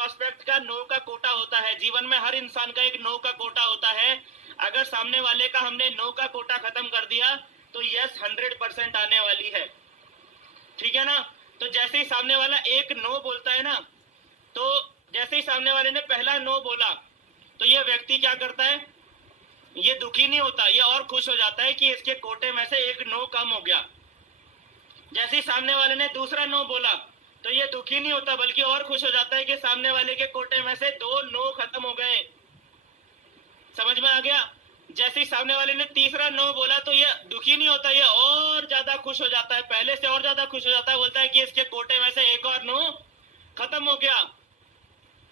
Prospect का no का कोटा होता है। जीवन में हर इंसान का एक नो का कोटा होता है। अगर सामने वाले का हमने नो का कोटा खत्म कर दिया तो यस 100% आने वाली है, ठीक है ना। तो जैसे ही सामने वाला एक नो बोलता है ना, तो जैसे ही सामने वाले ने पहला नो बोला तो ये व्यक्ति क्या करता है, ये दुखी नहीं होता, ये और खुश हो जाता है कि इसके कोटे में से एक नो कम हो गया। जैसे ही सामने वाले ने दूसरा नो बोला तो ये दुखी नहीं होता बल्कि और खुश हो जाता है कि सामने वाले के कोटे में से 2 नो खत्म हो गए। समझ में आ गया। जैसे ही सामने वाले ने तीसरा नो बोला तो ये दुखी नहीं होता, ये और ज्यादा खुश हो जाता है, पहले से और ज्यादा खुश हो जाता है, बोलता है कि इसके कोटे में से एक और नो खत्म हो गया।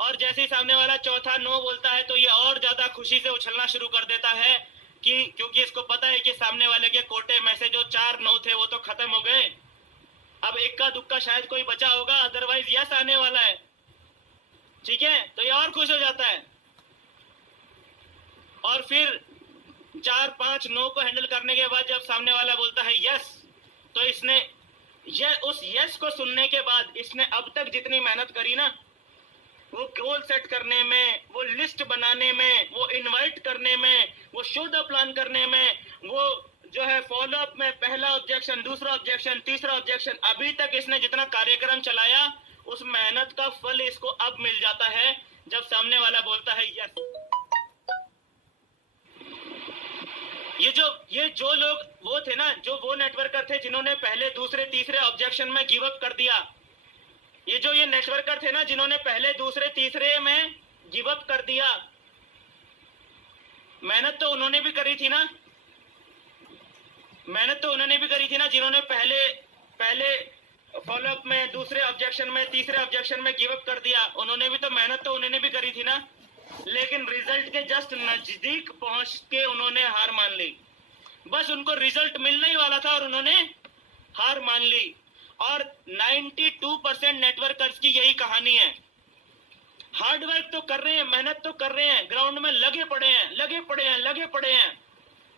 और जैसे ही सामने वाला चौथा नो बोलता है तो ये और ज्यादा खुशी से उछलना शुरू कर देता है कि क्योंकि इसको पता है कि सामने वाले के कोटे में से जो 4 नो थे वो तो खत्म हो गए, अब इक्का दुक्का शायद कोई बचा होगा, अदरवाइज यस आने वाला है, ठीक है। तो ये और खुश हो जाता है। और फिर 4-5 नो को हैंडल करने के बाद जब सामने वाला बोलता है यस, तो इसने उस यस को सुनने के बाद इसने अब तक जितनी मेहनत करी ना, वो गोल सेट करने में, वो लिस्ट बनाने में, वो इनवाइट करने में, वो शो द प्लान करने में, वो जो है फॉलो अप में पहला ऑब्जेक्शन, दूसरा ऑब्जेक्शन, तीसरा ऑब्जेक्शन, अभी तक इसने जितना कार्यक्रम चलाया उस मेहनत का फल इसको अब मिल जाता है जब सामने वाला बोलता है यस। ये जो लोग वो थे ना, जो वो नेटवर्कर थे जिन्होंने पहले दूसरे तीसरे ऑब्जेक्शन में गिव अप कर दिया, ये नेटवर्कर थे ना जिन्होंने पहले दूसरे तीसरे में गिव अप कर दिया, मेहनत तो उन्होंने भी करी थी ना, जिन्होंने पहले फॉलो अप में, दूसरे ऑब्जेक्शन में, तीसरे ऑब्जेक्शन में गिव अप कर दिया, उन्होंने भी तो मेहनत तो उन्होंने भी करी थी ना। लेकिन रिजल्ट के जस्ट नजदीक पहुंच के उन्होंने हार मान ली। बस उनको रिजल्ट मिलने ही वाला था और उन्होंने हार मान ली। और 92% नेटवर्कर्स की यही कहानी है। हार्ड वर्क तो कर रहे हैं, मेहनत तो कर रहे हैं, ग्राउंड में लगे पड़े हैं,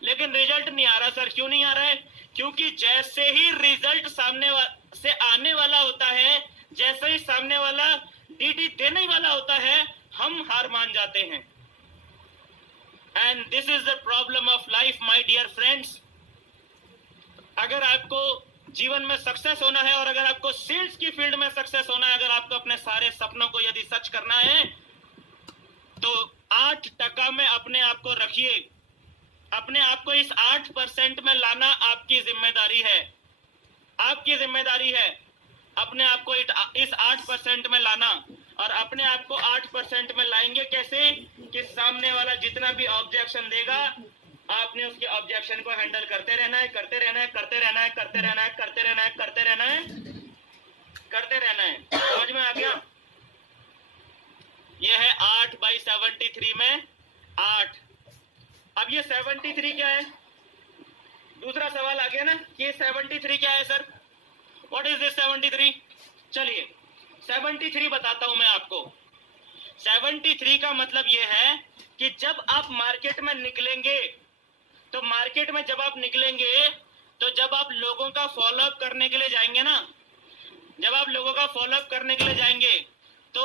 लेकिन रिजल्ट नहीं आ रहा। सर क्यों नहीं आ रहा है? क्योंकि जैसे ही रिजल्ट सामने से आने वाला होता है, जैसे ही सामने वाला डीडी देने वाला होता है, हम हार मान जाते हैं। And this is the problem of life my dear friends. अगर आपको जीवन में सक्सेस होना है और अगर आपको सेल्स की फील्ड में सक्सेस होना है, अगर आपको अपने सारे सपनों को यदि सच करना है, तो 8% में अपने आप को रखिए। अपने आप को इस 8% में लाना आपकी जिम्मेदारी है, आपकी जिम्मेदारी है अपने आप को इस 8% में लाना। और अपने आप को 8% में लाएंगे कैसे? कि सामने वाला जितना भी ऑब्जेक्शन देगा, आपने उसके ऑब्जेक्शन को हैंडल करते रहना है, करते रहना है, करते रहना है, करते रहना है, करते रहना है, करते रहना है, करते रहना है। समझ में आ गया? यह है 8/73 में 8। अब ये 73 क्या है? दूसरा सवाल आ गया ना कि 73 क्या है सर? What is this 73? चलिए 73 बताता हूं मैं आपको। 73 का मतलब ये है कि जब आप मार्केट में निकलेंगे, तो मार्केट में जब आप निकलेंगे, तो जब आप लोगों का फॉलो अप करने के लिए जाएंगे ना, जब आप लोगों का फॉलो अप करने के लिए जाएंगे, तो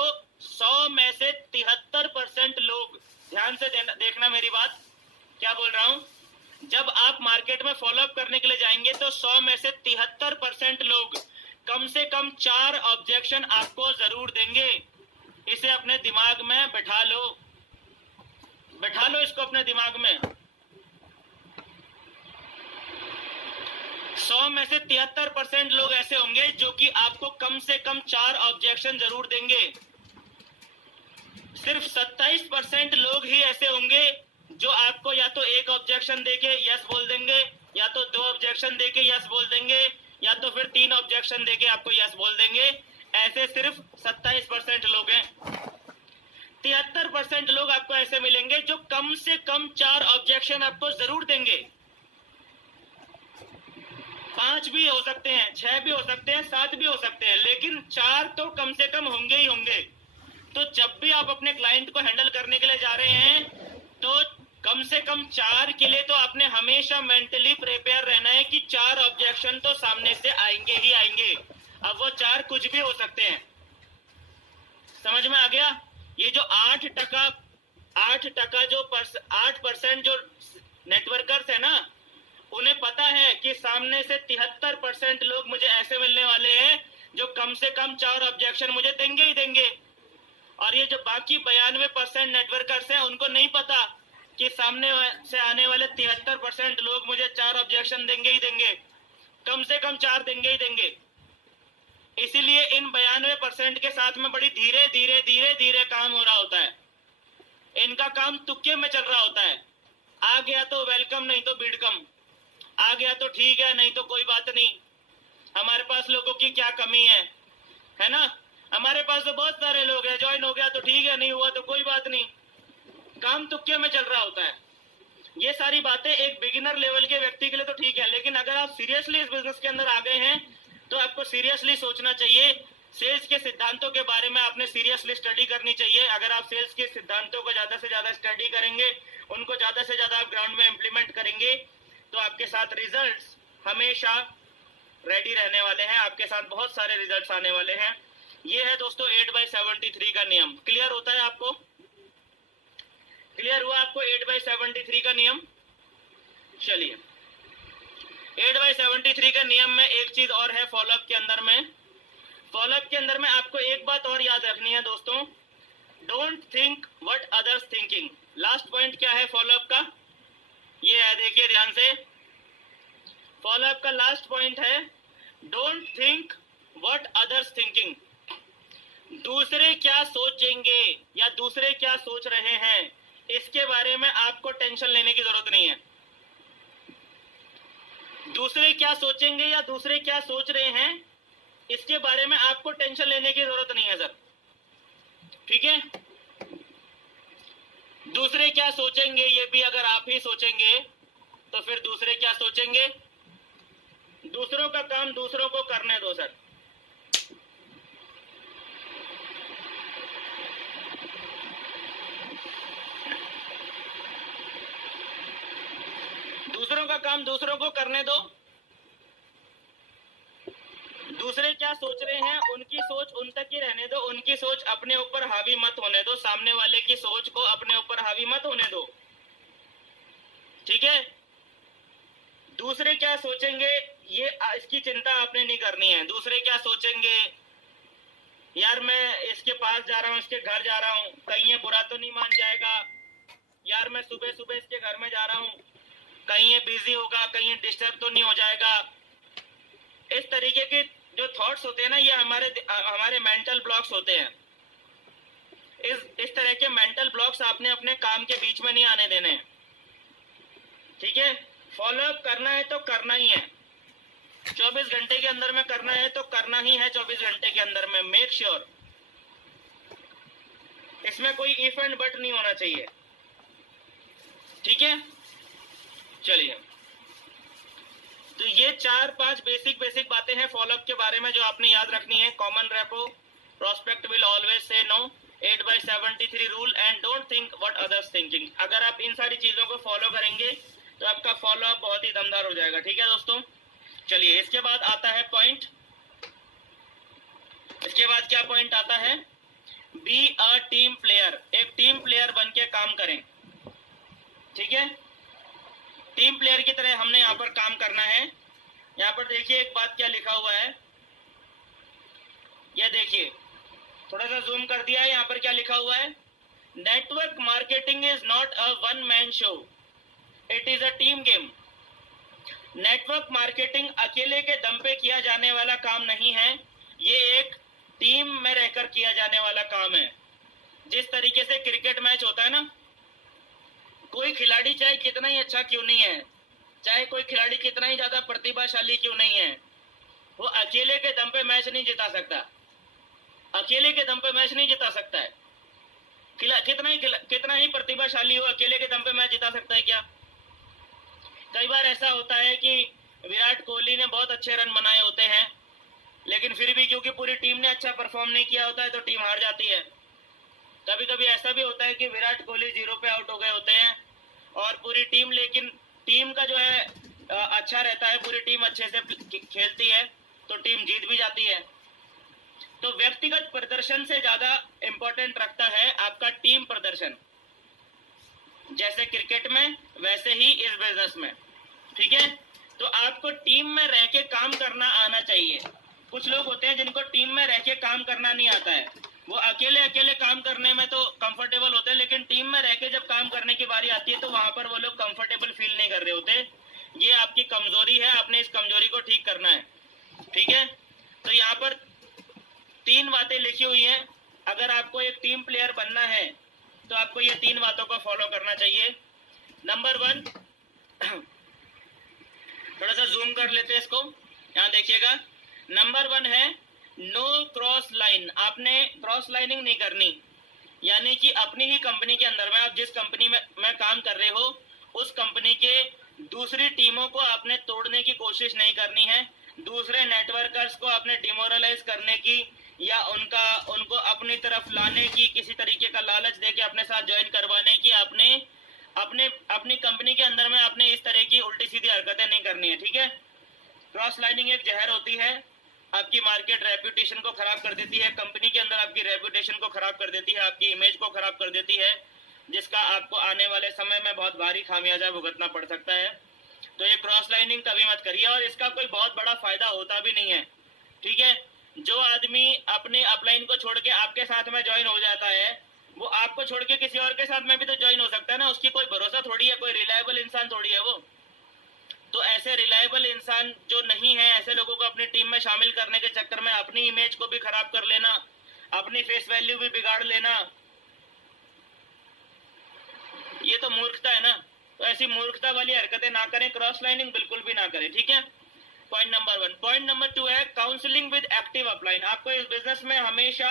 100 में से 73% लोग, ध्यान से देखना मेरी बात, क्या बोल रहा हूं, जब आप मार्केट में फॉलो अप करने के लिए जाएंगे तो 100 में से 73% लोग कम से कम 4 ऑब्जेक्शन आपको जरूर देंगे। इसे अपने दिमाग में बैठा लो, बैठा लो इसको अपने दिमाग में। 100 में से 73% लोग ऐसे होंगे जो कि आपको कम से कम 4 ऑब्जेक्शन जरूर देंगे। सिर्फ 27% लोग ही ऐसे होंगे जो आपको या तो 1 ऑब्जेक्शन देके यस बोल देंगे, या तो 2 ऑब्जेक्शन देके यस बोल देंगे, या तो फिर 3 ऑब्जेक्शन देके आपको यस बोल देंगे। ऐसे सिर्फ 27% लोग हैं। 73% लोग आपको ऐसे मिलेंगे जो कम से कम 4 ऑब्जेक्शन आपको जरूर देंगे। 5 भी हो सकते हैं, 6 भी हो सकते हैं, 7 भी हो सकते हैं, लेकिन 4 तो कम से कम होंगे ही होंगे। तो जब भी आप अपने क्लाइंट को हैंडल करने के लिए जा रहे हैं, तो कम से कम 4 के लिए तो आपने हमेशा मेंटली प्रिपेयर रहना है कि 4 ऑब्जेक्शन तो सामने से आएंगे ही आएंगे। अब वो 4 कुछ भी हो सकते हैं। समझ में आ गया? ये जो 8% जो 8% जो नेटवर्कर्स है ना, उन्हें पता है कि सामने से 73% लोग मुझे ऐसे मिलने वाले हैं जो कम से कम 4 ऑब्जेक्शन मुझे देंगे ही देंगे। और ये जो बाकी 92% नेटवर्कर्स हैं, उनको नहीं पता कि सामने से आने वाले 73% लोग मुझे 4 ऑब्जेक्शन देंगे ही देंगे, कम से कम 4 देंगे ही देंगे। इसीलिए इन 92% के साथ में बड़ी धीरे धीरे धीरे धीरे काम हो रहा होता है। इनका काम तुक्के में चल रहा होता है। आ गया तो वेलकम, नहीं तो बिडकम। आ गया तो ठीक है, नहीं तो कोई बात नहीं। हमारे पास लोगों की क्या कमी है ना? हमारे पास तो बहुत सारे लोग हैं, ज्वाइन हो गया तो ठीक है, नहीं हुआ तो कोई बात नहीं। काम तुक्के में चल रहा होता है। ये सारी बातें एक बिगिनर लेवल के व्यक्ति के लिए तो ठीक है, लेकिन अगर आप सीरियसली इस बिजनेस के अंदर आ गए हैं तो आपको सीरियसली सोचना चाहिए। सेल्स के सिद्धांतों के बारे में आपने सीरियसली स्टडी करनी चाहिए। अगर आप सेल्स के सिद्धांतों को ज्यादा से ज्यादा स्टडी करेंगे, उनको ज्यादा से ज्यादा आप ग्राउंड में इंप्लीमेंट करेंगे, तो आपके साथ रिजल्ट्स हमेशा रेडी रहने वाले हैं। आपके साथ बहुत सारे रिजल्ट्स आने वाले हैं। ये है दोस्तों 8/73 का नियम। क्लियर होता है आपको? क्लियर हुआ आपको 8/73 का नियम? चलिए, 8/73 का नियम में एक चीज और है फॉलोअप के अंदर में। फॉलोअप के अंदर में आपको एक बात और याद रखनी है दोस्तों, don't think what others thinking. Last point क्या है फॉलोअप का? ये है, देखिए ध्यान से। फॉलोअप का लास्ट पॉइंट है, don't think what others thinking. दूसरे क्या सोचेंगे या दूसरे क्या सोच रहे हैं, इसके बारे में आपको टेंशन लेने की जरूरत नहीं है। दूसरे क्या सोचेंगे या दूसरे क्या सोच रहे हैं, इसके बारे में आपको टेंशन लेने की जरूरत नहीं है सर। ठीक है? दूसरे क्या सोचेंगे ये भी अगर आप ही सोचेंगे तो फिर दूसरे क्या सोचेंगे? दूसरों का काम दूसरों को करने दो सर। दूसरों का काम दूसरों को करने दो। दूसरे क्या सोच रहे हैं उनकी सोच उन तक ही रहने दो। उनकी सोच अपने ऊपर हावी मत होने दो। सामने वाले की सोच को अपने ऊपर हावी मत होने दो। ठीक है? दूसरे क्या सोचेंगे ये इसकी चिंता आपने नहीं करनी है। दूसरे क्या सोचेंगे, यार मैं इसके पास जा रहा हूँ, इसके घर जा रहा हूँ, कहीं ये बुरा तो नहीं मान जाएगा, यार मैं सुबह सुबह इसके घर में जा रहा हूँ, कहीं ये बिजी होगा, कहीं ये डिस्टर्ब तो नहीं हो जाएगा। इस तरीके के जो थॉट्स होते हैं ना, ये हमारे मेंटल ब्लॉक्स होते हैं। इस तरह के मेंटल ब्लॉक्स आपने अपने काम के बीच में नहीं आने देने हैं। ठीक है? फॉलोअप करना है तो करना ही है। 24 घंटे के अंदर में करना है तो करना ही है। 24 घंटे के अंदर में मेक श्योर इसमें कोई इफ एंड बट नहीं होना चाहिए। ठीक है? चलिए, तो ये 4-5 बेसिक बातें हैं फॉलोअप के बारे में जो आपने याद रखनी है। Common repo, prospect will always say no, 8/73 rule and don't think what others thinking. अगर आप इन सारी चीजों को फॉलो करेंगे तो आपका फॉलोअप बहुत ही दमदार हो जाएगा। ठीक है दोस्तों? चलिए, इसके बाद आता है पॉइंट। इसके बाद क्या पॉइंट आता है? Be a team player. एक टीम प्लेयर बन के काम करें। ठीक है? टीम प्लेयर की तरह हमने यहाँ पर काम करना है। यहाँ पर देखिए एक बात क्या लिखा हुआ है, ये देखिए, थोड़ा सा जूम कर दिया है। यहाँ पर क्या लिखा हुआ है? Network marketing is not a one man show, it is a team game. Network marketing अकेले के दम पे किया जाने वाला काम नहीं है, ये एक टीम में रहकर किया जाने वाला काम है। जिस तरीके से क्रिकेट मैच होता है ना, कोई खिलाड़ी चाहे कितना ही अच्छा क्यों नहीं है, चाहे कोई खिलाड़ी कितना ही ज्यादा प्रतिभाशाली क्यों नहीं है, वो अकेले के दम पे मैच नहीं जिता सकता। अकेले के दम पे मैच नहीं जिता सकता है। कितना ही प्रतिभाशाली हो, अकेले के दम पे मैच जिता सकता है क्या? कई बार ऐसा होता है कि विराट कोहली ने बहुत अच्छे रन बनाए होते हैं, लेकिन फिर भी क्योंकि पूरी टीम ने अच्छा परफॉर्म नहीं किया होता है तो टीम हार जाती है। कभी कभी ऐसा भी होता है कि विराट कोहली 0 पे आउट हो गए होते हैं और पूरी टीम, लेकिन टीम का जो है अच्छा रहता है, पूरी टीम अच्छे से खेलती है तो टीम जीत भी जाती है। तो व्यक्तिगत प्रदर्शन से ज्यादा इंपॉर्टेंट रखता है आपका टीम प्रदर्शन, जैसे क्रिकेट में वैसे ही इस बिजनेस में, ठीक है। तो आपको टीम में रह के काम करना आना चाहिए। कुछ लोग होते हैं जिनको टीम में रह के काम करना नहीं आता है, वो अकेले अकेले काम करने में तो कंफर्टेबल होते हैं, लेकिन टीम में रह के जब काम करने की बारी आती है तो वहां पर वो लोग कंफर्टेबल फील नहीं कर रहे होते। ये आपकी कमजोरी है, आपने इस कमजोरी को ठीक करना है, ठीक है। तो यहाँ पर 3 बातें लिखी हुई हैं। अगर आपको एक टीम प्लेयर बनना है तो आपको ये 3 बातों को फॉलो करना चाहिए। नंबर 1, थोड़ा सा जूम कर लेते हैं इसको, यहाँ देखिएगा। नंबर 1 है नो क्रॉस लाइन। आपने क्रॉस लाइनिंग नहीं करनी, यानी कि अपनी ही कंपनी के अंदर में, आप जिस कंपनी में काम कर रहे हो उस कंपनी के दूसरी टीमों को आपने तोड़ने की कोशिश नहीं करनी है, दूसरे नेटवर्कर्स को आपने डिमोरलाइज करने की या उनको अपनी तरफ लाने की, किसी तरीके का लालच देके अपने साथ ज्वाइन करवाने की आपने अपनी कंपनी के अंदर में आपने इस तरह की उल्टी सीधी हरकतें नहीं करनी है, ठीक है। क्रॉस लाइनिंग एक जहर होती है, आपकी मार्केट रेपुटेशन को खराब कर देती है, कंपनी के अंदर आपकी रेपुटेशन को खराब कर देती है, आपकी इमेज को खराब कर देती है, जिसका आपको आने वाले समय में बहुत भारी खामियाजा भुगतना पड़ सकता है। तो ये क्रॉस लाइनिंग कभी मत करिए, और इसका कोई बहुत बड़ा फायदा होता भी नहीं है, ठीक है। जो आदमी अपने अपलाइन को छोड़ के आपके साथ में ज्वाइन हो जाता है, वो आपको छोड़ के किसी और के साथ में भी तो ज्वाइन हो सकता है ना, उसकी कोई भरोसा थोड़ी है, कोई रिलायबल इंसान थोड़ी है वो। तो ऐसे रिलायबल इंसान जो नहीं है, ऐसे लोगों को अपनी टीम में शामिल करने के चक्कर में अपनी इमेज को भी खराब कर लेना, अपनी फेस वैल्यू भी बिगाड़ लेना, ये तो मूर्खता है ना। तो ऐसी मूर्खता वाली हरकतें ना करें, क्रॉस लाइनिंग बिल्कुल भी ना करें, ठीक है। Point number 1। पॉइंट नंबर 2 है काउंसलिंग विद एक्टिव अपलाइन। आपको इस बिजनेस में हमेशा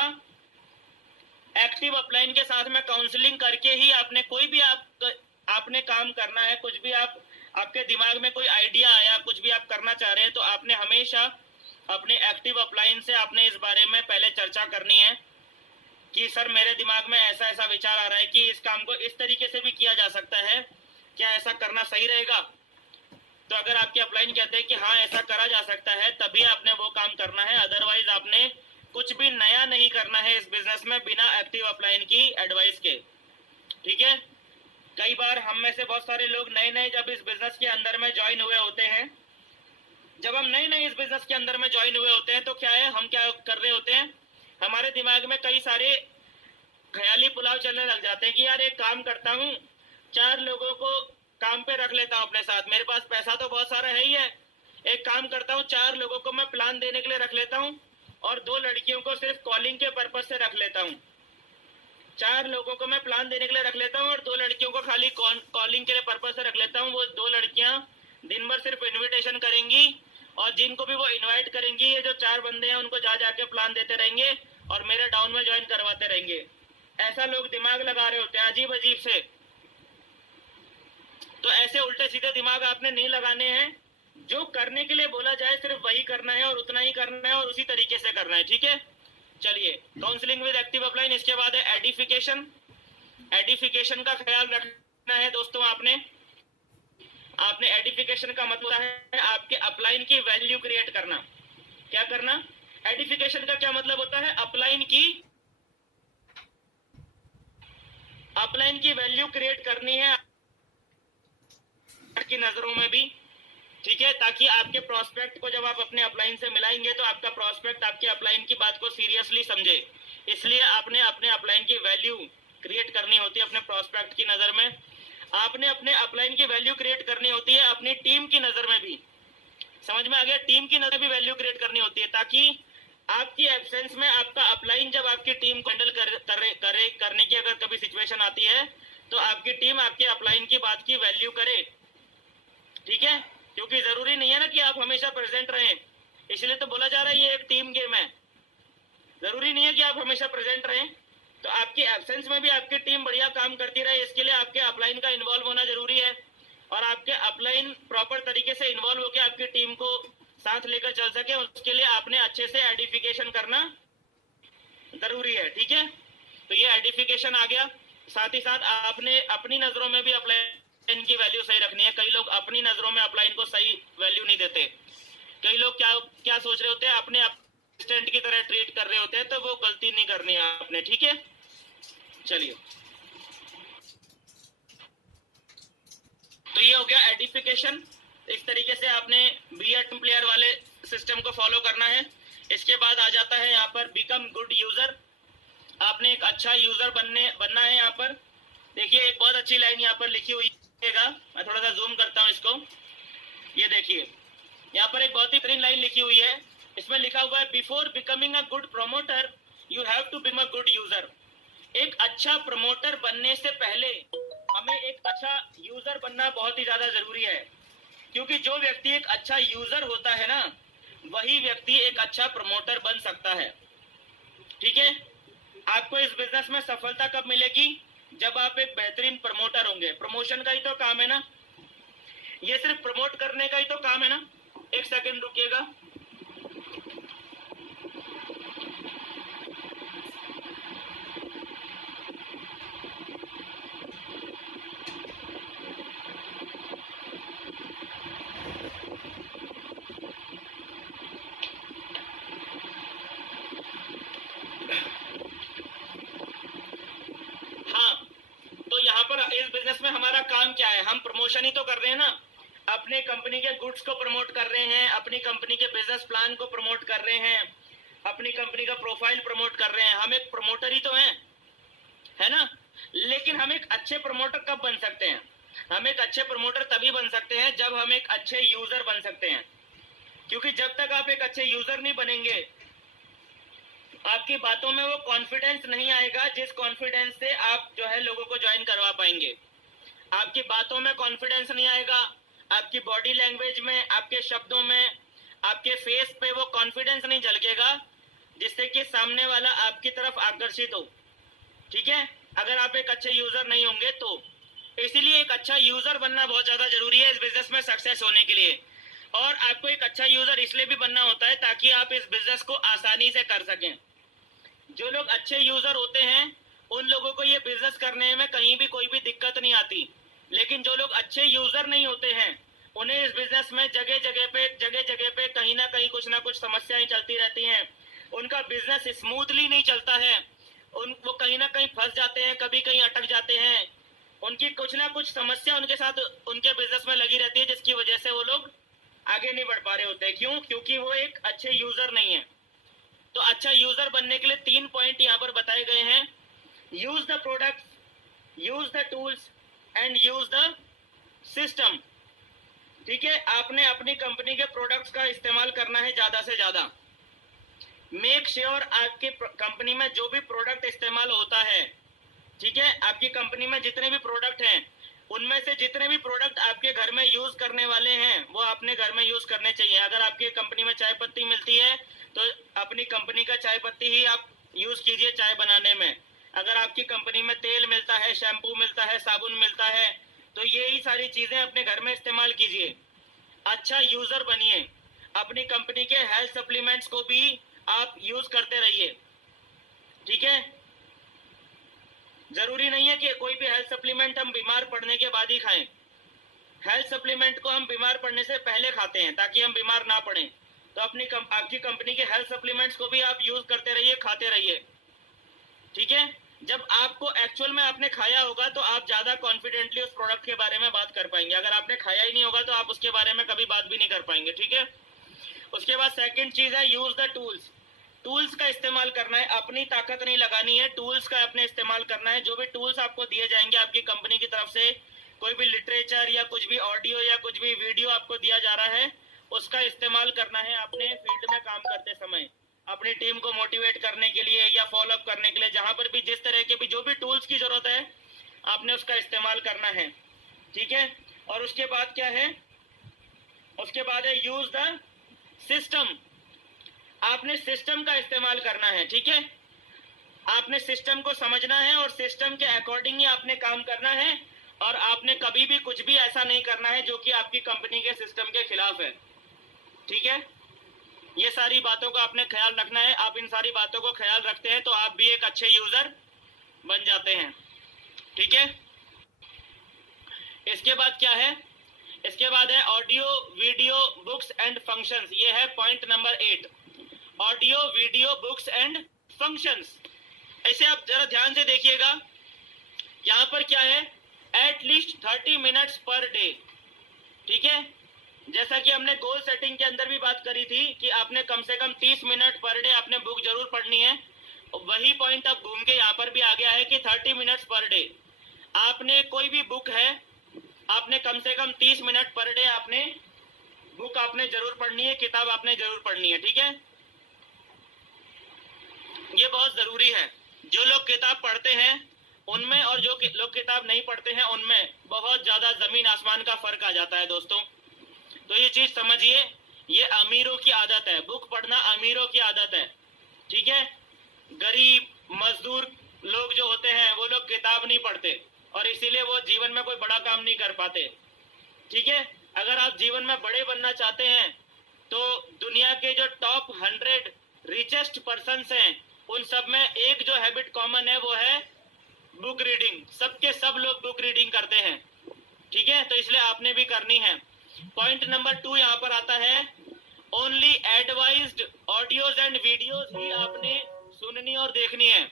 एक्टिव अपलाइन के साथ में काउंसलिंग करके ही आपने कोई भी आपने काम करना है, कुछ भी आपके दिमाग में कोई आइडिया आया, कुछ भी आप करना चाह रहे हैं, तो आपने हमेशा अपने एक्टिव अपलाइन से आपने इस बारे में पहले चर्चा करनी है कि सर मेरे दिमाग में ऐसा ऐसा विचार आ रहा है कि इस काम को इस तरीके से भी किया जा सकता है, क्या ऐसा करना सही रहेगा। तो अगर आपके अपलाइन कहते हैं कि हाँ ऐसा करा जा सकता है, तभी आपने वो काम करना है, अदरवाइज आपने कुछ भी नया नहीं करना है इस बिजनेस में बिना एक्टिव अपलाइन की एडवाइस के, ठीक है। कई बार हम में से बहुत सारे लोग नए जब इस बिजनेस के अंदर में ज्वाइन हुए होते हैं, जब हम नए इस बिजनेस के अंदर में ज्वाइन हुए होते हैं, तो क्या है, हम क्या कर रहे होते हैं, हमारे दिमाग में कई सारे ख्याली पुलाव चलने लग जाते हैं कि यार एक काम करता हूँ, 4 लोगों को काम पे रख लेता हूँ अपने साथ, मेरे पास पैसा तो बहुत सारा है ही है, एक काम करता हूँ 4 लोगों को मैं प्लान देने के लिए रख लेता हूँ और 2 लड़कियों को सिर्फ कॉलिंग के पर्पज से रख लेता हूँ। 4 लोगों को मैं प्लान देने के लिए रख लेता हूँ और 2 लड़कियों को खाली कॉलिंग के लिए पर्पज से रख लेता हूँ। वो 2 लड़कियां दिन भर सिर्फ इन्विटेशन करेंगी और जिनको भी वो इनवाइट करेंगी, ये जो 4 बंदे हैं उनको जा जाके प्लान देते रहेंगे और मेरे डाउन में ज्वाइन करवाते रहेंगे। ऐसा लोग दिमाग लगा रहे होते हैं अजीब अजीब से। तो ऐसे उल्टे सीधे दिमाग आपने नहीं लगाने हैं, जो करने के लिए बोला जाए सिर्फ वही करना है और उतना ही करना है और उसी तरीके से करना है, ठीक है। चलिए, काउंसलिंग विद एक्टिव अपलाइन। इसके बाद है एडिफिकेशन। एडिफिकेशन का ख्याल रखना है दोस्तों। आपने एडिफिकेशन का मतलब है आपके अपलाइन की वैल्यू क्रिएट करना। क्या करना? एडिफिकेशन का क्या मतलब होता है? अपलाइन की वैल्यू क्रिएट करनी है की नजरों में भी, ठीक है, ताकि आपके प्रोस्पेक्ट को जब आप अपने अपलाइन से मिलाएंगे तो आपका प्रोस्पेक्ट आपके अपलाइन की बात को सीरियसली समझे। इसलिए आपने अपने अपलाइन की वैल्यू क्रिएट करनी होती है अपने प्रोस्पेक्ट की नजर में। आपने अपने अपलाइन की वैल्यू क्रिएट करनी होती है अपनी टीम की नजर में भी। समझ में आ गया? टीम की नजर भी वैल्यू क्रिएट करनी होती है ताकि आपकी एब्सेंस में आपका अपलाइन जब आपकी टीम को हैंडल करने की अगर कभी सिचुएशन आती है तो आपकी टीम आपके अपलाइन की बात की वैल्यू करे, ठीक है। क्योंकि जरूरी नहीं है ना कि आप हमेशा प्रेजेंट रहें, इसलिए तो बोला जा रहा है ये एक टीम गेम है। जरूरी नहीं है कि आप हमेशा प्रेजेंट रहें, तो आपकी एब्सेंस में भी आपकी टीम बढ़िया काम करती रहे, इसके लिए आपके अपलाइन का इन्वॉल्व होना जरूरी है। और आपके अपलाइन प्रॉपर तरीके से इन्वॉल्व होकर आपकी टीम को साथ लेकर चल सके, उसके लिए आपने अच्छे से एडिफिकेशन करना जरूरी है, ठीक है। तो ये एडिफिकेशन आ गया। साथ ही साथ आपने अपनी नजरों में भी अपलाइन की वैल्यू सही रखनी है। कई लोग अपनी नजरों में अपलाइन को सही वैल्यू नहीं देते। कई लोग क्या सोच रहे होते हैं, अपने असिस्टेंट की तरह ट्रीट कर रहे होते हैं, तो वो गलती नहीं करनी है आपने, ठीक है। चलिए, तो ये हो गया एडिफिकेशन। इस तरीके से आपने बी प्लेयर वाले सिस्टम को फॉलो करना है। इसके बाद आ जाता है यहाँ पर बिकम गुड यूजर। आपने एक अच्छा यूजर बनना है। यहाँ पर देखिए एक बहुत अच्छी लाइन यहाँ पर लिखी हुई है, मैं थोड़ा सा जूम करता हूँ इसको। ये देखिए यहाँ पर एक बहुत ही बेहतरीन लाइन लिखी हुई है। इसमें लिखा हुआ है before becoming a good promoter you have to become a good user. एक अच्छा प्रमोटर बनने से पहले हमें एक अच्छा यूजर बनना बहुत ही ज्यादा जरूरी है, क्योंकि जो व्यक्ति एक अच्छा यूजर होता है ना, वही व्यक्ति एक अच्छा प्रमोटर बन सकता है, ठीक है। आपको इस बिजनेस में सफलता कब मिलेगी? जब आप एक बेहतरीन प्रमोटर होंगे। प्रमोशन का ही तो काम है ना, ये सिर्फ प्रमोट करने का ही तो काम है ना। एक सेकंड रुकिएगा। इस बिजनेस में हमारा काम क्या है? हम प्रमोशन ही तो कर रहे हैं ना। अपने कंपनी के गुड्स को प्रमोट कर रहे हैं, अपनी कंपनी के बिजनेस प्लान को प्रमोट कर रहे हैं, अपनी कंपनी का प्रोफाइल प्रमोट कर रहे हैं। हम एक प्रमोटर ही तो हैं, है ना। लेकिन हम एक अच्छे प्रमोटर कब बन सकते हैं? हम एक अच्छे प्रमोटर तभी बन सकते हैं जब हम एक अच्छे यूजर बन सकते हैं। क्योंकि जब तक आप एक अच्छे यूजर नहीं बनेंगे, आपकी बातों में वो कॉन्फिडेंस नहीं आएगा जिस कॉन्फिडेंस से आप जो है लोगों को ज्वाइन करवा पाएंगे। आपकी बातों में कॉन्फिडेंस नहीं आएगा, आपकी बॉडी लैंग्वेज में, आपके शब्दों में, आपके फेस पे वो कॉन्फिडेंस नहीं झलकेगा जिससे कि सामने वाला आपकी तरफ आकर्षित हो, ठीक है। अगर आप एक अच्छे यूजर नहीं होंगे तो इसीलिए एक अच्छा यूजर बनना बहुत ज्यादा जरूरी है इस बिजनेस में सक्सेस होने के लिए। और आपको एक अच्छा यूजर इसलिए भी बनना होता है ताकि आप इस बिजनेस को आसानी से कर सकें। जो लोग अच्छे यूजर होते हैं उन लोगों को ये बिजनेस करने में कहीं भी कोई भी दिक्कत नहीं आती। लेकिन जो लोग अच्छे यूजर नहीं होते हैं उन्हें इस बिजनेस में जगह जगह पे कहीं ना कहीं कुछ ना कुछ समस्याएं चलती रहती हैं। उनका बिजनेस स्मूथली नहीं चलता है, वो कहीं ना कहीं फंस जाते हैं, कभी कहीं अटक जाते हैं। उनकी कुछ ना कुछ समस्या उनके साथ उनके बिजनेस में लगी रहती है, जिसकी वजह से वो लोग आगे नहीं बढ़ पा रहे होते। क्यों? क्योंकि वो एक अच्छे यूजर नहीं है। तो अच्छा यूजर बनने के लिए 3 पॉइंट यहाँ पर बताए गए हैं। Use the product, use the tools and use the system, ठीक है। आपने अपनी कंपनी के प्रोडक्ट्स का इस्तेमाल करना है ज्यादा से ज्यादा। मेक श्योर आपकी कंपनी में जो भी प्रोडक्ट इस्तेमाल होता है, ठीक है, आपकी कंपनी में जितने भी प्रोडक्ट हैं उनमें से जितने भी प्रोडक्ट आपके घर में यूज करने वाले हैं वो अपने घर में यूज करने चाहिए। अगर आपकी कंपनी में चाय पत्ती मिलती है तो अपनी कंपनी का चाय पत्ती ही आप यूज कीजिए चाय बनाने में। अगर आपकी कंपनी में तेल मिलता है, शैम्पू मिलता है, साबुन मिलता है, तो यही सारी चीजें अपने घर में इस्तेमाल कीजिए। अच्छा यूजर बनिए। अपनी कंपनी के हेल्थ सप्लीमेंट्स को भी आप यूज करते रहिए, ठीक है। जरूरी नहीं है कि कोई भी हेल्थ सप्लीमेंट हम बीमार पड़ने के बाद ही खाएं। हेल्थ सप्लीमेंट को हम बीमार पड़ने से पहले खाते हैं ताकि हम बीमार ना पड़े। तो आपकी कंपनी के हेल्थ सप्लीमेंट्स को भी आप यूज करते रहिए, खाते रहिए, ठीक है। जब आपको एक्चुअल में आपने खाया होगा तो आप ज्यादा कॉन्फिडेंटली उस प्रोडक्ट के बारे में बात कर पाएंगे। अगर आपने खाया ही नहीं होगा तो आप उसके बारे में कभी बात भी नहीं कर पाएंगे, ठीक है। उसके बाद सेकंड चीज है यूज द टूल्स। टूल्स का इस्तेमाल करना है, अपनी ताकत नहीं लगानी है, टूल्स का अपने इस्तेमाल करना है। जो भी टूल्स आपको दिए जाएंगे आपकी कंपनी की तरफ से, कोई भी लिटरेचर या कुछ भी ऑडियो या कुछ भी वीडियो आपको दिया जा रहा है, उसका इस्तेमाल करना है अपने फील्ड में काम करते समय, अपनी टीम को मोटिवेट करने के लिए या फॉलोअप करने के लिए। जहां पर भी जिस तरह के भी जो भी टूल्स की जरूरत है आपने उसका इस्तेमाल करना है, ठीक है। और उसके बाद क्या है? उसके बाद है यूज द सिस्टम। आपने सिस्टम का इस्तेमाल करना है, ठीक है। आपने सिस्टम को समझना है और सिस्टम के अकॉर्डिंग ही आपने काम करना है। और आपने कभी भी कुछ भी ऐसा नहीं करना है जो कि आपकी कंपनी के सिस्टम के खिलाफ है, ठीक है। ये सारी बातों का आपने ख्याल रखना है। आप इन सारी बातों को ख्याल रखते हैं तो आप भी एक अच्छे यूजर बन जाते हैं, ठीक है। इसके बाद क्या है? इसके बाद है audio, video, books and functions. ये है point number 8। Audio video books and functions. ऐसे आप जरा ध्यान से देखिएगा, यहाँ पर क्या है, एटलीस्ट 30 मिनट्स पर डे। ठीक है, जैसा कि हमने गोल सेटिंग के अंदर भी बात करी थी कि आपने कम से कम 30 मिनट पर डे आपने बुक जरूर पढ़नी है। वही पॉइंट अब घूम के यहाँ पर भी आ गया है कि 30 मिनट्स पर डे आपने कोई भी बुक है, आपने कम से कम 30 मिनट पर डे आपने बुक आपने जरूर पढ़नी है, किताब आपने जरूर पढ़नी है। ठीक है, ये बहुत जरूरी है। जो लोग किताब पढ़ते हैं उनमें और जो लोग किताब नहीं पढ़ते हैं उनमें बहुत ज्यादा जमीन आसमान का फर्क आ जाता है दोस्तों। तो ये चीज समझिए, ये अमीरों की आदत है, बुक पढ़ना अमीरों की आदत है। ठीक है, गरीब मजदूर लोग जो होते हैं वो लोग किताब नहीं पढ़ते और इसीलिए वो जीवन में कोई बड़ा काम नहीं कर पाते। ठीक है, अगर आप जीवन में बड़े बनना चाहते हैं तो दुनिया के जो टॉप 100 रिचेस्ट पर्सन्स हैं उन सब में एक जो हैबिट कॉमन है वो है बुक रीडिंग। सबके सब लोग बुक रीडिंग करते हैं। ठीक है, तो इसलिए आपने भी करनी है। पॉइंट नंबर 2 यहाँ पर आता है, only advised audios and videos ही आपने सुननी और देखनी है।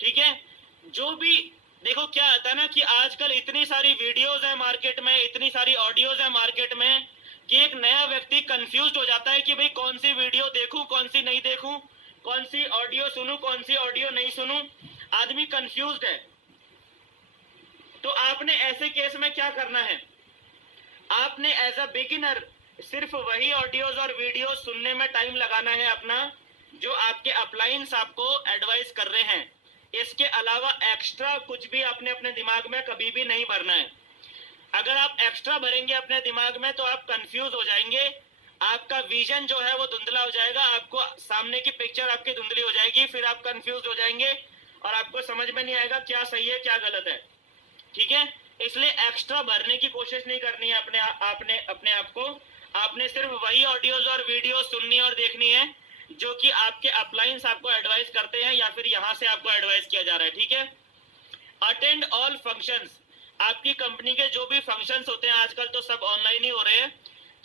ठीक है, जो भी देखो क्या आता है ना कि आजकल इतनी सारी वीडियोज है मार्केट में, इतनी सारी ऑडियोज है मार्केट में कि एक नया व्यक्ति कंफ्यूज हो जाता है कि भाई कौन सी वीडियो देखूं, कौन सी नहीं देखूं, कौन सी ऑडियो सुनूं, कौन सी ऑडियो नहीं सुनूं। आदमी कंफ्यूज्ड है। तो आपने ऐसे केस में क्या करना है, आपने एज अ बिगिनर सिर्फ वही ऑडियोज और वीडियोज सुनने में टाइम लगाना है अपना जो आपके अपलाइंस आपको एडवाइस कर रहे हैं। इसके अलावा एक्स्ट्रा कुछ भी आपने अपने दिमाग में कभी भी नहीं भरना है। अगर आप एक्स्ट्रा भरेंगे अपने दिमाग में तो आप कंफ्यूज हो जाएंगे, आपका विजन जो है वो धुंधला हो जाएगा, आपको सामने की पिक्चर आपकी धुंधली हो जाएगी, फिर आप कंफ्यूज हो जाएंगे और आपको समझ में नहीं आएगा क्या सही है क्या गलत है। ठीक है, इसलिए एक्स्ट्रा भरने की कोशिश नहीं करनी है आपने अपने आप को। आपने सिर्फ वही ऑडियोज और वीडियो सुननी और देखनी है जो कि आपके अपलाइंस आपको एडवाइस करते हैं या फिर यहाँ से आपको एडवाइस किया जा रहा है। ठीक है, अटेंड ऑल फंक्शंस। आपकी कंपनी के जो भी फंक्शंस होते हैं, आजकल तो सब ऑनलाइन ही हो रहे हैं,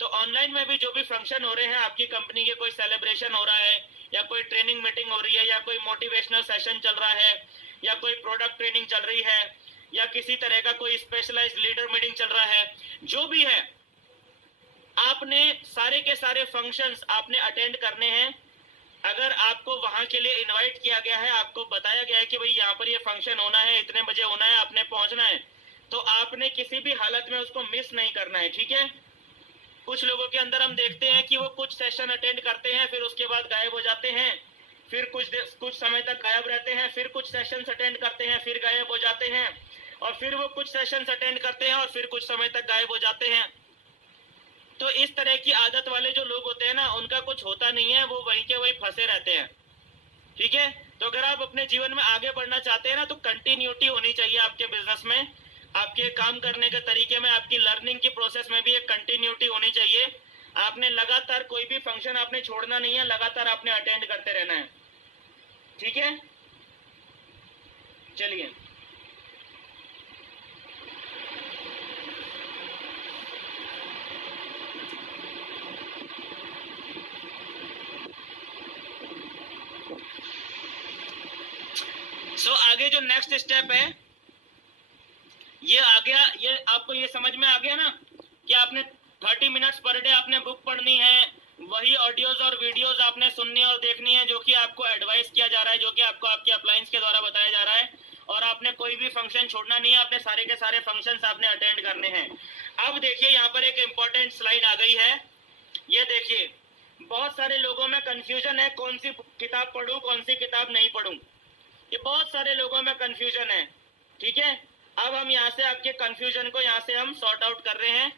तो ऑनलाइन में भी जो भी फंक्शन हो रहे हैं, आपकी कंपनी के कोई सेलिब्रेशन हो रहा है या कोई ट्रेनिंग मीटिंग हो रही है या कोई मोटिवेशनल सेशन चल रहा है या कोई प्रोडक्ट ट्रेनिंग चल रही है या किसी तरह का कोई स्पेशलाइज्ड लीडर मीटिंग चल रहा है, जो भी है आपने सारे के सारे फंक्शंस आपने अटेंड करने हैं। अगर आपको वहां के लिए इनवाइट किया गया है, आपको बताया गया है कि भाई यहाँ पर ये फंक्शन होना है, इतने बजे होना है, आपने पहुंचना है, तो आपने किसी भी हालत में उसको मिस नहीं करना है। ठीक है, कुछ लोगों के अंदर हम देखते हैं कि वो कुछ सेशन अटेंड करते हैं फिर उसके बाद गायब हो जाते हैं, फिर कुछ समय तक गायब रहते हैं, फिर कुछ सेशंस अटेंड करते हैं फिर गायब हो जाते हैं, और फिर वो कुछ सेशंस अटेंड करते हैं और फिर कुछ समय तक गायब हो जाते हैं। तो इस तरह की आदत वाले जो लोग होते हैं ना, उनका कुछ होता नहीं है, वो वहीं के वहीं फंसे रहते हैं। ठीक है, तो अगर आप अपने जीवन में आगे बढ़ना चाहते हैं ना, तो कंटिन्यूटी होनी चाहिए आपके बिजनेस में, आपके काम करने के तरीके में, आपकी लर्निंग की प्रोसेस में भी एक कंटिन्यूटी होनी चाहिए। आपने लगातार कोई भी फंक्शन आपने छोड़ना नहीं है, लगातार आपने अटेंड करते रहना है। ठीक है, चलिए आगे जो नेक्स्ट स्टेप है ये आ गया, ये आपको ये समझ में आ गया ना कि आपने 30 मिनट्स पर डे आपने बुक पढ़नी है, वही ऑडियोज और वीडियोज आपने सुननी और देखनी है जो कि आपको एडवाइस किया जा रहा है, जो कि आपको आपके अपलाइंस के द्वारा बताया जा रहा है, और आपने कोई भी फंक्शन छोड़ना नहीं है, आपने सारे के सारे फंक्शंस आपने अटेंड करने हैं। अब देखिए यहाँ पर एक इम्पोर्टेंट स्लाइड आ गई है, ये देखिए बहुत सारे लोगों में कंफ्यूजन है कौन सी किताब पढ़ूं कौन सी किताब नहीं पढ़ूं, ये बहुत सारे लोगों में कंफ्यूजन है। ठीक है, अब हम यहाँ से आपके कंफ्यूजन को यहाँ से हम सॉर्ट आउट कर रहे हैं।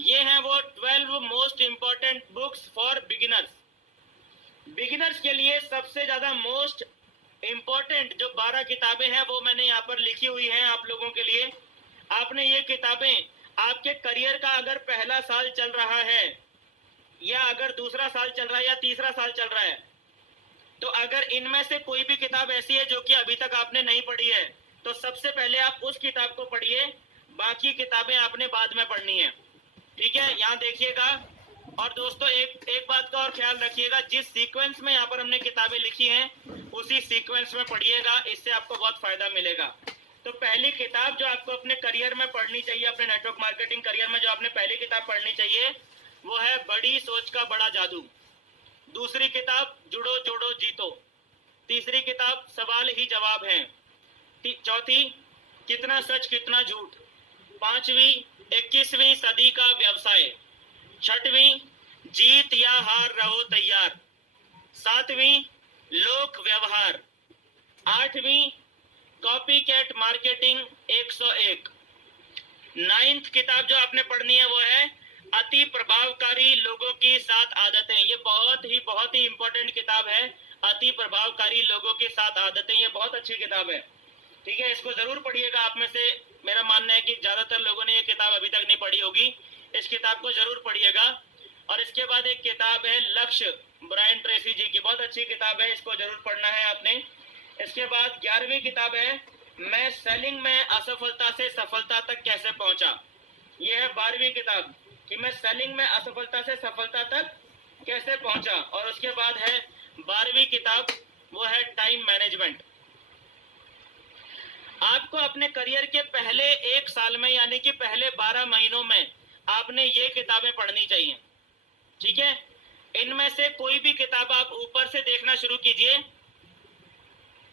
ये हैं वो 12 most important books for beginners. Beginners के लिए सबसे ज्यादा मोस्ट इंपॉर्टेंट जो 12 किताबें हैं वो मैंने यहाँ पर लिखी हुई हैं आप लोगों के लिए। आपने ये किताबें आपके करियर का अगर पहला साल चल रहा है या अगर दूसरा साल चल रहा है या तीसरा साल चल रहा है, तो अगर इनमें से कोई भी किताब ऐसी है जो कि अभी तक आपने नहीं पढ़ी है तो सबसे पहले आप उस किताब को पढ़िए, बाकी किताबें आपने बाद में पढ़नी है। ठीक है, यहाँ देखिएगा और दोस्तों एक बात का और ख्याल रखिएगा, जिस सीक्वेंस में यहाँ पर हमने किताबें लिखी हैं उसी सीक्वेंस में पढ़िएगा, इससे आपको बहुत फायदा मिलेगा। तो पहली किताब जो आपको अपने करियर में पढ़नी चाहिए, अपने नेटवर्क मार्केटिंग करियर में जो आपने पहली किताब पढ़नी चाहिए वो है बड़ी सोच का बड़ा जादू। दूसरी किताब जुड़ो जोड़ो जीतो। तीसरी किताब सवाल ही जवाब है। चौथी कितना सच कितना झूठ। पांचवी 21वीं सदी का व्यवसाय। छठवीं जीत या हार रहो तैयार। सातवीं लोक व्यवहार। आठवीं कॉपी कैट मार्केटिंग 101। नाइन्थ किताब जो आपने पढ़नी है वो है अति प्रभावकारी लोगों की 7 आदतें। ये बहुत ही इंपॉर्टेंट किताब है। अति प्रभावकारी लोगों की 7 आदतें, ये बहुत अच्छी किताब है। ठीक है, इसको जरूर पढ़िएगा। आप में से मेरा मानना है कि ज्यादातर लोगों ने ये किताब अभी तक नहीं पढ़ी होगी, इस किताब को जरूर पढ़िएगा। और इसके बाद एक किताब है लक्ष्य, ब्रायन ट्रेसी जी की, बहुत अच्छी किताब है, इसको जरूर पढ़ना है आपने। इसके बाद 11वीं किताब है मैं सेलिंग में असफलता से सफलता तक कैसे पहुंचा। यह है 12वीं किताब कि मैं सेलिंग में असफलता से सफलता तक कैसे पहुंचा। और उसके बाद है 12वीं किताब, वो है टाइम मैनेजमेंट। आपको अपने करियर के पहले 1 साल में यानी कि पहले 12 महीनों में आपने ये किताबें पढ़नी चाहिए। ठीक है, इनमें से कोई भी किताब आप ऊपर से देखना शुरू कीजिए।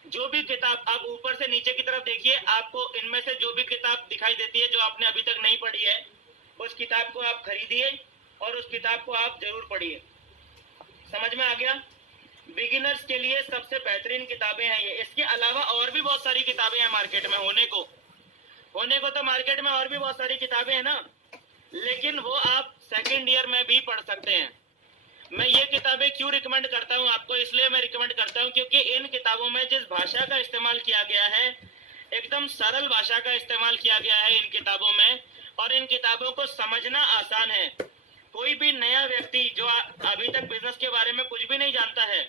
जो भी किताब आप ऊपर से नीचे की तरफ देखिए, आपको इनमें से जो भी किताब दिखाई देती है जो आपने अभी तक नहीं पढ़ी है, उस किताब को आप खरीदिए और उस किताब को आप जरूर पढ़िए। समझ में आ गया? बिगिनर्स के लिए सबसे बेहतरीन किताबें हैं ये। इसके अलावा और भी बहुत सारी किताबें हैं मार्केट में, होने को तो मार्केट में और भी बहुत सारी किताबें हैं ना, लेकिन वो आप सेकंड ईयर में भी पढ़ सकते हैं। मैं ये किताबें क्यों रिकमेंड करता हूँ आपको, इसलिए मैं रिकमेंड करता हूँ क्योंकि इन किताबों में जिस भाषा का इस्तेमाल किया गया है, एकदम सरल भाषा का इस्तेमाल किया गया है इन किताबों में, और इन किताबों को समझना आसान है। कोई भी नया व्यक्ति जो अभी तक बिजनेस के बारे में कुछ भी नहीं जानता है,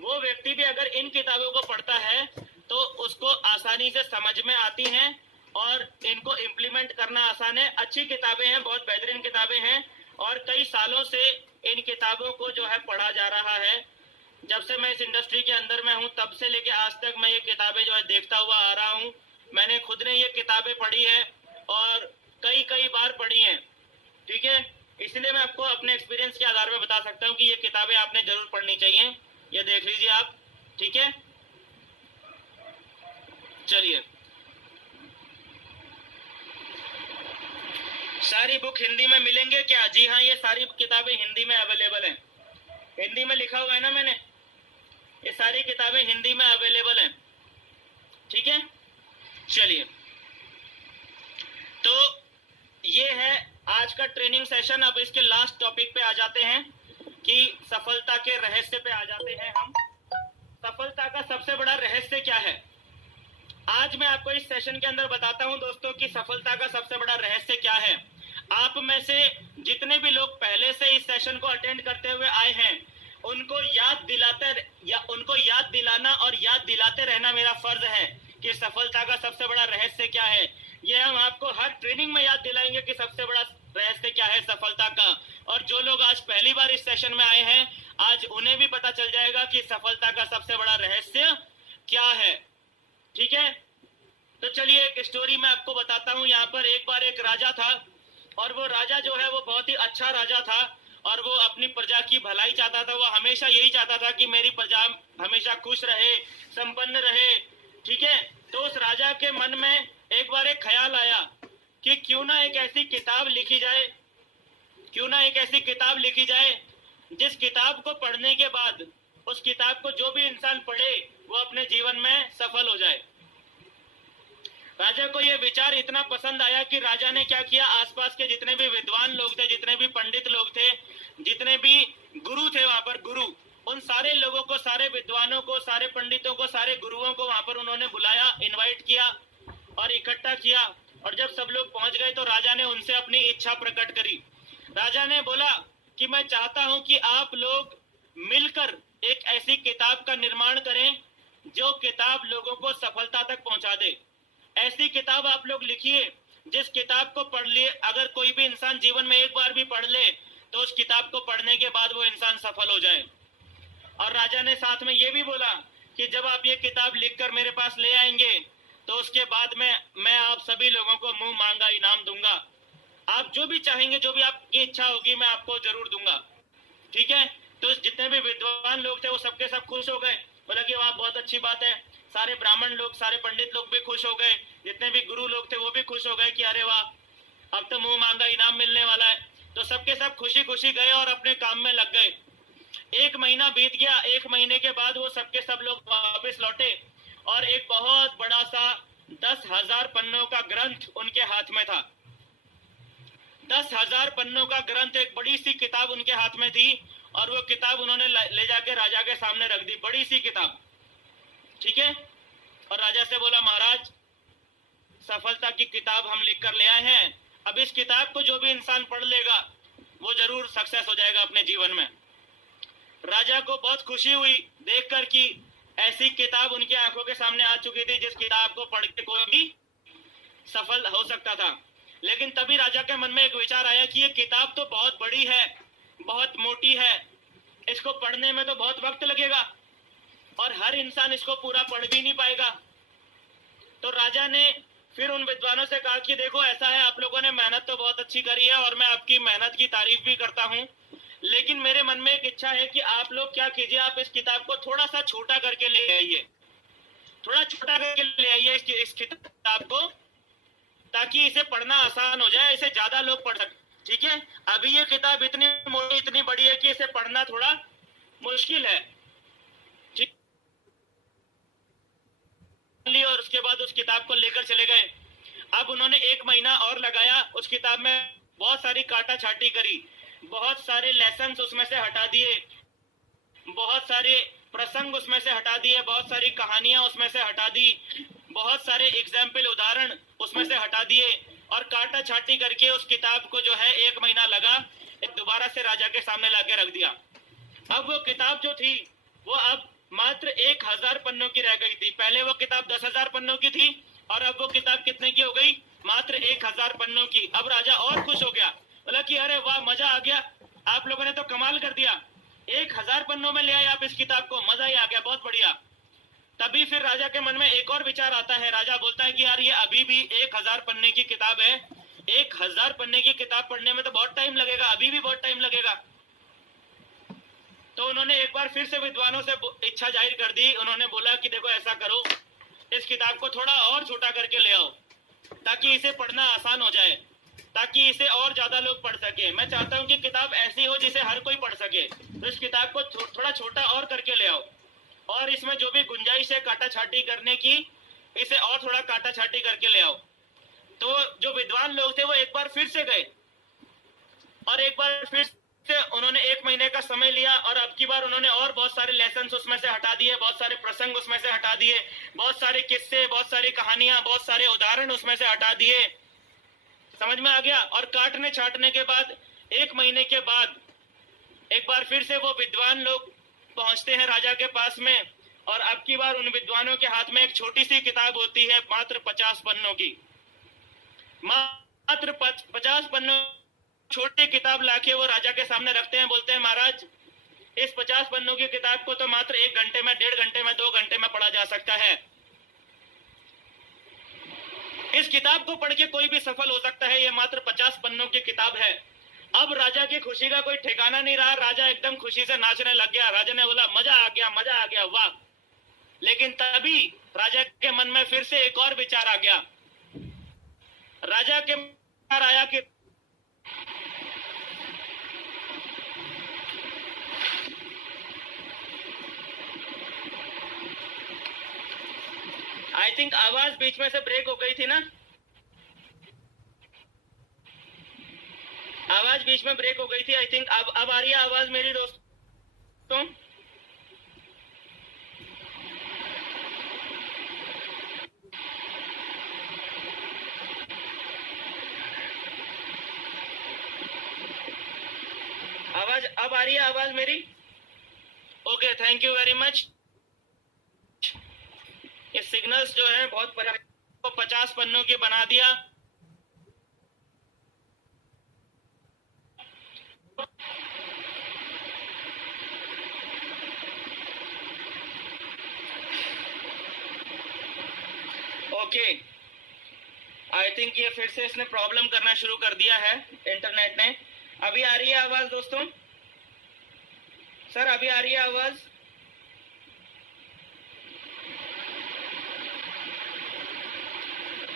वो व्यक्ति भी अगर इन किताबों को पढ़ता है तो उसको आसानी से समझ में आती हैं और इनको इम्प्लीमेंट करना आसान है। अच्छी किताबें हैं, बहुत बेहतरीन किताबें हैं, और कई सालों से इन किताबों को जो है पढ़ा जा रहा है। जब से मैं इस इंडस्ट्री के अंदर में हूँ तब से लेके आज तक मैं ये किताबें जो है देखता हुआ आ रहा हूँ। मैंने खुद ने ये किताबें पढ़ी है और कई बार पढ़ी हैं। ठीक है, इसलिए मैं आपको अपने एक्सपीरियंस के आधार पर बता सकता हूँ कि ये किताबें आपने जरूर पढ़नी चाहिए। ये देख लीजिए आप। ठीक है, चलिए। सारी बुक हिंदी में मिलेंगे क्या? जी हाँ, ये सारी किताबें हिंदी में अवेलेबल हैं। हिंदी में लिखा हुआ है ना मैंने, ये सारी किताबें हिंदी में अवेलेबल हैं। ठीक है, चलिए। तो ये है आज का ट्रेनिंग सेशन। अब इसके लास्ट टॉपिक पे आ जाते हैं कि सफलता के रहस्य पे आ जाते हैं हम। सफलता का सबसे बड़ा रहस्य क्या है? आज मैं आपको इस सेशन के अंदर बताता हूं दोस्तों कि सफलता का सबसे बड़ा रहस्य क्या है। आप में से जितने भी लोग पहले से इस सेशन को अटेंड करते हुए आए हैं, उनको याद दिलाना और याद दिलाते रहना मेरा फर्ज है कि सफलता का सबसे बड़ा रहस्य क्या है। यह हम आपको हर ट्रेनिंग में याद दिलाएंगे कि सबसे बड़ा रहस्य क्या है सफलता का। और जो लोग आज पहली बार इस सेशन में आए हैं, आज उन्हें भी पता चल जाएगा कि सफलता का सबसे बड़ा रहस्य क्या है। ठीक है, तो चलिए एक स्टोरी मैं आपको बताता हूँ। यहाँ पर एक बार एक राजा था, और वो राजा जो है वो बहुत ही अच्छा राजा था, और वो अपनी प्रजा की भलाई चाहता था। वो हमेशा यही चाहता था कि मेरी प्रजा हमेशा खुश रहे, संपन्न रहे। ठीक है, तो उस राजा के मन में एक बार एक ख्याल आया कि क्यों ना एक ऐसी किताब लिखी जाए जिस किताब को पढ़ने के बाद उस किताब को जो भी इंसान पढ़े वो अपने जीवन में सफल हो जाए। राजा को यह विचार इतना पसंद आया कि राजा ने क्या किया, आसपास के जितने भी विद्वान लोग थे, जितने भी पंडित लोग थे, जितने भी गुरु थे वहां पर, उन सारे लोगों को, सारे विद्वानों को, सारे पंडितों को, सारे गुरुओं को वहां पर उन्होंने बुलाया, इनवाइट किया और इकट्ठा किया। और जब सब लोग पहुंच गए तो राजा ने उनसे अपनी इच्छा प्रकट करी। राजा ने बोला कि मैं चाहता हूं कि आप लोग मिलकर एक ऐसी किताब का निर्माण करें जो किताब लोगों को सफलता तक पहुंचा दे। ऐसी किताब आप लोग लिखिए जिस किताब को पढ़ लिए अगर कोई भी इंसान जीवन में एक बार भी पढ़ ले तो उस किताब को पढ़ने के बाद वो इंसान सफल हो जाए। और राजा ने साथ में ये भी बोला कि जब आप ये किताब लिखकर मेरे पास ले आएंगे तो उसके बाद में मैं आप सभी लोगों को मुंह मांगा इनाम दूंगा। आप जो भी चाहेंगे, जो भी आपकी इच्छा होगी, मैं आपको जरूर दूंगा। ठीक है। तो जितने भी विद्वान लोग थे वो सबके सब खुश हो गए, बोला कि वाह बहुत अच्छी बात है। सारे ब्राह्मण लोग, सारे पंडित लोग भी खुश हो गए, जितने भी गुरु लोग थे वो भी खुश हो गए कि अरे वाह, अब तो मुंह मांगा इनाम मिलने वाला है। तो सबके सब खुशी खुशी गए और अपने काम में लग गए। 1 महीना बीत गया। 1 महीने के बाद वो सबके सब लोग वापस लौटे और एक बहुत बड़ा सा 10,000 पन्नों का ग्रंथ उनके हाथ में था। 10,000 पन्नों का ग्रंथ, एक बड़ी सी किताब उनके हाथ में थी और वो किताब उन्होंने ले जाके राजा के सामने रख दी, बड़ी सी किताब। ठीक है। और राजा से बोला, महाराज सफलता की किताब हम लिख कर ले आए हैं, अब इस किताब को जो भी इंसान पढ़ लेगा वो जरूर सक्सेस हो जाएगा अपने जीवन में। राजा को बहुत खुशी हुई देखकर कि ऐसी किताब उनकी आंखों के सामने आ चुकी थी जिस किताब को पढ़ के कोई भी सफल हो सकता था। लेकिन तभी राजा के मन में एक विचार आया कि ये किताब तो बहुत बड़ी है, बहुत मोटी है, इसको पढ़ने में तो बहुत वक्त लगेगा और हर इंसान इसको पूरा पढ़ भी नहीं पाएगा। तो राजा ने फिर उन विद्वानों से कहा कि देखो ऐसा है, आप लोगों ने मेहनत तो बहुत अच्छी करी है और मैं आपकी मेहनत की तारीफ भी करता हूँ, लेकिन मेरे मन में एक इच्छा है कि आप लोग क्या कीजिए, आप इस किताब को थोड़ा सा छोटा करके ले आइए, थोड़ा छोटा करके ले आइए इस किताब को, ताकि इसे पढ़ना आसान हो जाए, इसे ज्यादा लोग पढ़ सकें। ठीक है। अभी ये किताब इतनी मोटी, इतनी बड़ी है कि इसे पढ़ना थोड़ा मुश्किल है। ठीक। और उसके बाद उस किताब को लेकर चले गए। अब उन्होंने 1 महीना और लगाया, उस किताब में बहुत सारी काटा छाटी करी, बहुत सारे लेसन्स उसमें से हटा दिए, बहुत सारे प्रसंग उसमें से हटा दिए, बहुत सारी कहानियां उसमें से हटा दी, बहुत सारे एग्जाम्पल, उदाहरण उसमें से हटा दिए और काटा छाटी करके उस किताब को जो है 1 महीना लगा दोबारा से राजा के सामने लाके रख दिया। अब वो किताब जो थी वो अब मात्र 1,000 पन्नों की रह गई थी। पहले वो किताब 10,000 पन्नों की थी और अब वो किताब कितने की हो गई, मात्र 1,000 पन्नों की। अब राजा और खुश हो गया, बोला कि अरे वाह, मजा आ गया, आप लोगों ने तो कमाल कर दिया, 1,000 पन्नों में ले आए आप इस किताब को, मजा ही आ गया, बहुत बढ़िया। तभी फिर राजा के मन में एक और विचार आता है। राजा बोलता है कि यार ये अभी भी 1,000 पन्ने की किताब है, 1,000 पन्ने की किताब पढ़ने में तो बहुत टाइम लगेगा, अभी भी बहुत टाइम लगेगा। तो उन्होंने एक बार फिर से विद्वानों से इच्छा जाहिर कर दी। उन्होंने बोला कि देखो ऐसा करो, इस किताब को थोड़ा और छोटा करके ले आओ ताकि इसे पढ़ना आसान हो जाए, ताकि इसे और ज्यादा लोग पढ़ सके। मैं चाहता हूँ कि किताब ऐसी हो जिसे हर कोई पढ़ सके, तो इस किताब को थोड़ा छोटा और करके ले आओ और इसमें जो भी गुंजाइश है काटा छाटी करने की, इसे और थोड़ा काटा छाटी करके ले आओ। तो जो विद्वान लोग थे वो एक बार फिर से गए और एक बार फिर से उन्होंने 1 महीने का समय लिया और अब की बार उन्होंने और बहुत सारे लेसन उसमें से हटा दिए, बहुत सारे प्रसंग उसमें से हटा दिए, बहुत सारे किस्से, बहुत सारी कहानियां, बहुत सारे उदाहरण उसमें से हटा दिए। समझ में आ गया। और काटने छाटने के बाद 1 महीने के बाद एक बार फिर से वो विद्वान लोग पहुंचते हैं राजा के पास में और अब की बार उन विद्वानों के हाथ में एक छोटी सी किताब होती है, मात्र 50 पन्नों की, मात्र 50 पन्नों छोटी किताब लाके वो राजा के सामने रखते हैं। बोलते हैं महाराज इस 50 पन्नों की किताब को तो मात्र 1 घंटे में, 1.5 घंटे में, 2 घंटे में पढ़ा जा सकता है। इस किताब को पढ़ के कोई भी सफल हो सकता है, ये मात्र 50 पन्नों की किताब है। अब राजा की खुशी का कोई ठिकाना नहीं रहा, राजा एकदम खुशी से नाचने लग गया। राजा ने बोला मजा आ गया, मजा आ गया, वाह। लेकिन तभी राजा के मन में फिर से एक और विचार आ गया। राजा के विचार आया कि आई थिंक आवाज बीच में से ब्रेक हो गई थी ना, आवाज बीच में ब्रेक हो गई थी। आई थिंक अब आ रही है आवाज मेरी दोस्तों। आवाज अब आ रही है आवाज मेरी? Okay, thank you very much. ये सिग्नल्स जो है बहुत 50 पन्नों के बना दिया। ओके, आई थिंक ये फिर से इसने प्रॉब्लम करना शुरू कर दिया है इंटरनेट ने। अभी आ रही है आवाज दोस्तों? सर अभी आ रही है आवाज?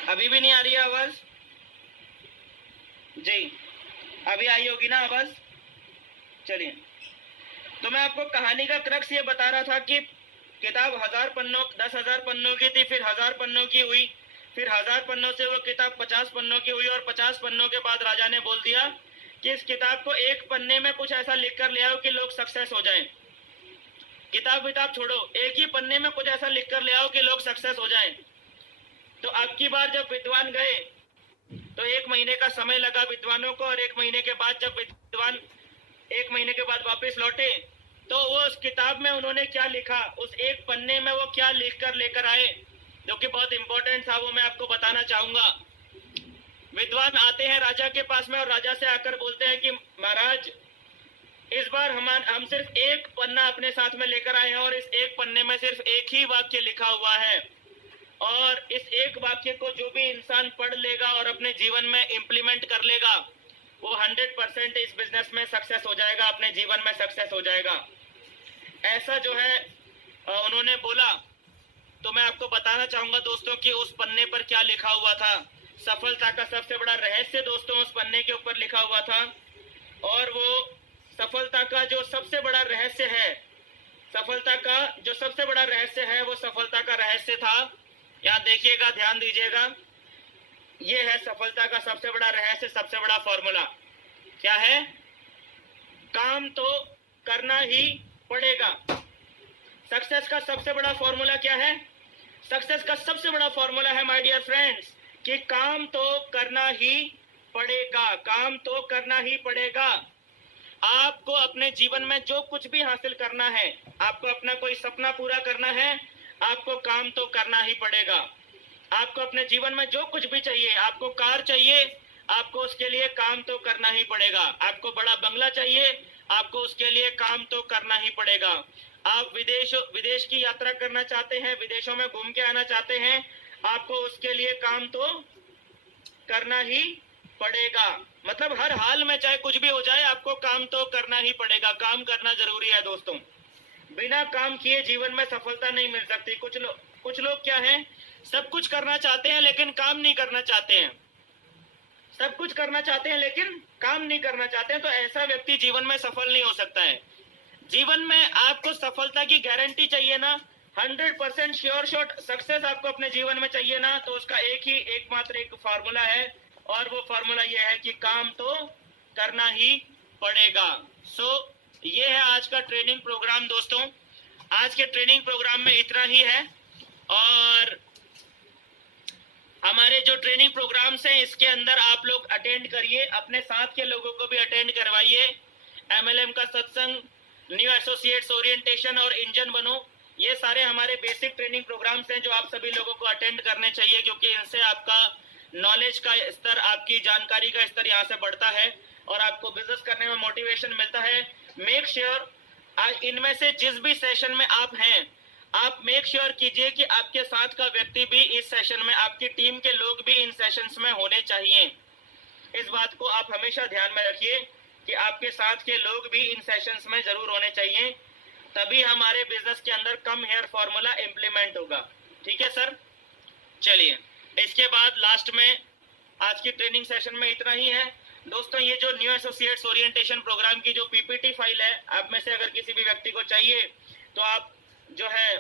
अभी भी नहीं आ रही है आवाज जी? अभी आई होगी ना आवाज? चलिए, तो मैं आपको कहानी का क्रक्स ये बता रहा था कि किताब 1000 पन्नों 10,000 पन्नों की थी, फिर 1000 पन्नों की हुई, फिर 1000 पन्नों से वो किताब 50 पन्नों की हुई, और 50 पन्नों के बाद राजा ने बोल दिया कि इस किताब को एक पन्ने में कुछ ऐसा लिख कर ले आओ कि लोग सक्सेस हो जाएं। किताब छोड़ो, एक ही पन्ने में कुछ ऐसा लिख कर ले आओ कि लोग सक्सेस हो जाएं। तो अब की बार जब विद्वान गए तो 1 महीने का समय लगा विद्वानों को, और 1 महीने के बाद जब विद्वान 1 महीने के बाद वापस लौटे तो वो उस किताब में उन्होंने क्या लिखा, उस एक पन्ने में वो क्या लिख कर लेकर आए, जो कि बहुत इंपॉर्टेंट था, वो मैं आपको बताना चाहूंगा। विद्वान आते हैं राजा के पास में और राजा से आकर बोलते हैं कि महाराज, इस बार हम सिर्फ एक पन्ना अपने साथ में लेकर आए हैं और इस एक पन्ने में सिर्फ एक ही वाक्य लिखा हुआ है, और इस एक वाक्य को जो भी इंसान पढ़ लेगा और अपने जीवन में इंप्लीमेंट कर लेगा वो 100% इस बिजनेस में सक्सेस हो जाएगा, अपने जीवन में सक्सेस हो जाएगा। ऐसा जो है उन्होंने बोला। तो मैं आपको बताना चाहूंगा दोस्तों कि उस पन्ने पर क्या लिखा हुआ था। सफलता का सबसे बड़ा रहस्य दोस्तों उस पन्ने के ऊपर लिखा हुआ था, और वो सफलता का जो सबसे बड़ा रहस्य है, सफलता का जो सबसे बड़ा रहस्य है वो सफलता का रहस्य था। यहाँ देखिएगा, ध्यान दीजिएगा, ये है सफलता का सबसे बड़ा रहस्य, सबसे बड़ा फॉर्मूला। क्या है? काम तो करना ही पड़ेगा। सक्सेस का सबसे बड़ा फॉर्मूला क्या है? सक्सेस का सबसे बड़ा फॉर्मूला है माय डियर फ्रेंड्स कि काम तो करना ही पड़ेगा, काम तो करना ही पड़ेगा। आपको अपने जीवन में जो कुछ भी हासिल करना है, आपको अपना कोई सपना पूरा करना है, आपको काम तो करना ही पड़ेगा। आपको अपने जीवन में जो कुछ भी चाहिए, आपको कार चाहिए, आपको उसके लिए काम तो करना ही पड़ेगा। आपको बड़ा बंगला चाहिए, आपको उसके लिए काम तो करना ही पड़ेगा। आप विदेश की यात्रा करना चाहते हैं, विदेशों में घूम के आना चाहते हैं, आपको उसके लिए काम तो करना ही पड़ेगा। मतलब हर हाल में चाहे कुछ भी हो जाए, आपको काम तो करना ही पड़ेगा। काम करना जरूरी है दोस्तों। बिना काम किए जीवन में सफलता नहीं मिल सकती। कुछ लोग क्या हैं, सब कुछ करना चाहते हैं लेकिन काम नहीं करना चाहते हैं। सब कुछ करना चाहते हैं लेकिन काम नहीं करना चाहते हैं। तो ऐसा व्यक्ति जीवन में सफल नहीं हो सकता है। जीवन में आपको सफलता की गारंटी चाहिए ना, 100% श्योर शॉट सक्सेस आपको अपने जीवन में चाहिए ना, तो उसका एकमात्र एक फार्मूला है, और वो फार्मूला ये है कि काम तो करना ही पड़ेगा। ये है आज का ट्रेनिंग प्रोग्राम दोस्तों। आज के ट्रेनिंग प्रोग्राम में इतना ही है, और हमारे जो ट्रेनिंग प्रोग्राम्स हैं इसके अंदर आप लोग अटेंड करिए, अपने साथ के लोगों को भी अटेंड करवाइए। MLM का सत्संग, न्यू एसोसिएट्स ओरिएंटेशन और इंजन बनो, ये सारे हमारे बेसिक ट्रेनिंग प्रोग्राम्स हैं जो आप सभी लोगों को अटेंड करने चाहिए, क्योंकि इनसे आपका नॉलेज का स्तर, आपकी जानकारी का स्तर यहाँ से बढ़ता है और आपको बिजनेस करने में मोटिवेशन मिलता है। मेक श्योर इनमें से जिस भी सेशन में आप हैं, आप मेक श्योर कीजिए कि आपके साथ का व्यक्ति भी इस सेशन में, आपकी टीम के लोग भी इन सेशंस में होने चाहिए। इस बात को आप हमेशा ध्यान में रखिए कि आपके साथ के लोग भी इन सेशंस में जरूर होने चाहिए, तभी हमारे बिजनेस के अंदर कम हेयर फॉर्मूला इंप्लीमेंट होगा। ठीक है सर? चलिए, इसके बाद लास्ट में आज की ट्रेनिंग सेशन में इतना ही है दोस्तों। ये जो न्यू एसोसिएट्स ओरिएंटेशन प्रोग्राम की जो PPT फाइल है, आप में से अगर किसी भी व्यक्ति को चाहिए तो आप जो है